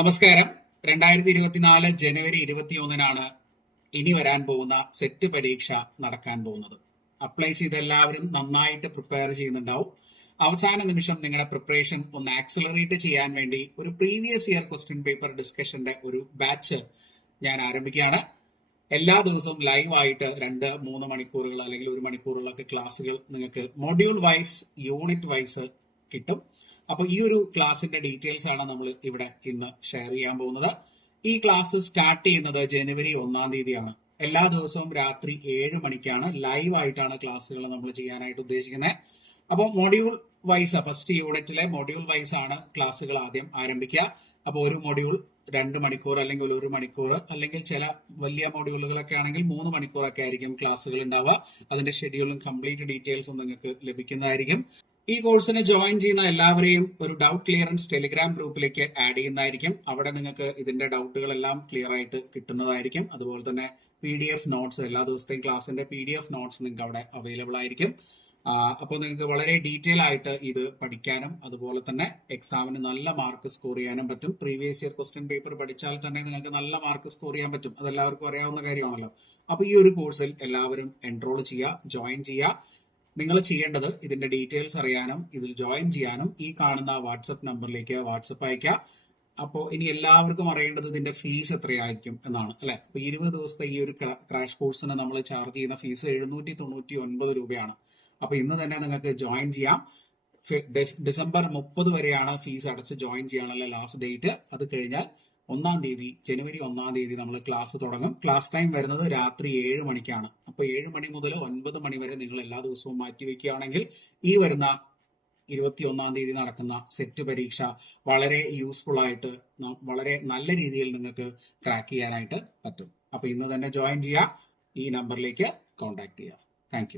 നമസ്കാരം. 2024 ജനുവരി 21 ഇനി വരാൻ പോകുന്ന സെറ്റ് പരീക്ഷ നടക്കാൻ പോകുന്നത്. അപ്ലൈ ചെയ്ത എല്ലാവരും നന്നായിട്ട് പ്രിപ്പയർ ചെയ്യുന്നുണ്ടാവും. അവസാന നിമിഷം നിങ്ങളുടെ പ്രിപ്പറേഷൻ ഒന്ന് ആക്സിലറേറ്റ് ചെയ്യാൻ വേണ്ടി ഒരു പ്രീവിയസ് ഇയർ ക്വസ്റ്റ്യൻ പേപ്പർ ഡിസ്കഷന്റെ ഒരു ബാച്ച് ഞാൻ ആരംഭിക്കുകയാണ്. എല്ലാ ദിവസവും ലൈവായിട്ട് 2-3 മണിക്കൂറുകൾ അല്ലെങ്കിൽ 1 മണിക്കൂറുകളൊക്കെ ക്ലാസ്സുകൾ നിങ്ങൾക്ക് മൊഡ്യൂൾ വൈസ് യൂണിറ്റ് വൈസ് കിട്ടും. അപ്പോൾ ഈ ഒരു ക്ലാസിന്റെ ഡീറ്റെയിൽസ് ആണ് നമ്മൾ ഇവിടെ ഇന്ന് ഷെയർ ചെയ്യാൻ പോകുന്നത്. ഈ ക്ലാസ് സ്റ്റാർട്ട് ചെയ്യുന്നത് ജനുവരി 1 എല്ലാ ദിവസവും രാത്രി 7 മണിക്കാണ് ലൈവ് ആയിട്ടാണ് ക്ലാസ്സുകൾ നമ്മൾ ചെയ്യാനായിട്ട് ഉദ്ദേശിക്കുന്നത്. അപ്പോൾ മൊഡ്യൂൾ വൈസ് ഫസ്റ്റ് യൂണിറ്റിലെ മൊഡ്യൂൾ വൈസ് ആണ് ക്ലാസ്സുകൾ ആദ്യം ആരംഭിക്കുക. അപ്പോൾ ഒരു മൊഡ്യൂൾ 2 മണിക്കൂർ അല്ലെങ്കിൽ 1 മണിക്കൂർ അല്ലെങ്കിൽ ചില വലിയ മൊഡ്യൂളുകളൊക്കെ ആണെങ്കിൽ 3 മണിക്കൂറൊക്കെ ആയിരിക്കും ക്ലാസ്സുകൾ ഉണ്ടാവുക. അതിന്റെ ഷെഡ്യൂളും കംപ്ലീറ്റ് ഡീറ്റെയിൽസും നിങ്ങൾക്ക് ലഭിക്കുന്നതായിരിക്കും. ഈ കോഴ്സിന് ജോയിൻ ചെയ്യുന്ന എല്ലാവരെയും ഒരു ഡൗട്ട് ക്ലിയറൻസ് ടെലിഗ്രാം ഗ്രൂപ്പിലേക്ക് ആഡ് ചെയ്യുന്നതായിരിക്കും. അവിടെ നിങ്ങൾക്ക് ഇതിന്റെ ഡൗട്ടുകളെല്ലാം ക്ലിയർ ആയിട്ട് കിട്ടുന്നതായിരിക്കും. അതുപോലെ തന്നെ PDF നോട്ട്സ്, എല്ലാ ദിവസത്തെയും ക്ലാസിന്റെ PDF നോട്ട്സ് നിങ്ങൾക്ക് അവിടെ അവൈലബിൾ ആയിരിക്കും. അപ്പോൾ നിങ്ങൾക്ക് വളരെ ഡീറ്റെയിൽ ആയിട്ട് ഇത് പഠിക്കാനും അതുപോലെ തന്നെ എക്സാമിന് നല്ല മാർക്ക് സ്കോർ ചെയ്യാനും പറ്റും. പ്രീവിയസ് ഇയർ ക്വസ്റ്റ്യൻ പേപ്പർ പഠിച്ചാൽ തന്നെ നിങ്ങൾക്ക് നല്ല മാർക്ക് സ്കോർ ചെയ്യാൻ പറ്റും. അതെല്ലാവർക്കും അറിയാവുന്ന കാര്യമാണല്ലോ. അപ്പോൾ ഈ ഒരു കോഴ്സിൽ എല്ലാവരും എൻറോൾ ചെയ്യുക, ജോയിൻ ചെയ്യുക. നിങ്ങൾ ചെയ്യേണ്ടത് ഇതിന്റെ ഡീറ്റെയിൽസ് അറിയാനും ഇതിൽ ജോയിൻ ചെയ്യാനും ഈ കാണുന്ന വാട്സപ്പ് നമ്പറിലേക്ക് വാട്സപ്പ് അയക്കുക. അപ്പോൾ ഇനി എല്ലാവർക്കും അറിയേണ്ടത് ഇതിന്റെ ഫീസ് എത്രയായിരിക്കും എന്നാണ്, അല്ലെ? അപ്പൊ 20 ദിവസത്തെ ഈ ഒരു ക്രാഷ് കോഴ്സിന് നമ്മൾ ചാർജ് ചെയ്യുന്ന ഫീസ് 799 രൂപയാണ്. അപ്പൊ ഇന്ന് തന്നെ നിങ്ങൾക്ക് ജോയിൻ ചെയ്യാം. ഡിസംബർ 30 വരെയാണ് ഫീസ് അടച്ച് ജോയിൻ ചെയ്യാനുള്ള ലാസ്റ്റ് ഡേറ്റ്. അത് കഴിഞ്ഞാൽ ജനുവരി 1 നമ്മൾ ക്ലാസ് തുടങ്ങും. ക്ലാസ് ടൈം വരുന്നത് രാത്രി 7 മണിക്കാണ്. അപ്പൊ 7 മണി മുതൽ 9 മണി വരെ നിങ്ങൾ എല്ലാ ദിവസവും മാറ്റി വെക്കുകയാണെങ്കിൽ ഈ വരുന്ന 21 നടക്കുന്ന സെറ്റ് പരീക്ഷ വളരെ യൂസ്ഫുൾ ആയിട്ട് വളരെ നല്ല രീതിയിൽ നിങ്ങൾക്ക് ക്രാക്ക് ചെയ്യാനായിട്ട് പറ്റും. അപ്പൊ ഇന്ന് തന്നെ ജോയിൻ ചെയ്യുക. ഈ നമ്പറിലേക്ക് കോൺടാക്ട് ചെയ്യുക. താങ്ക്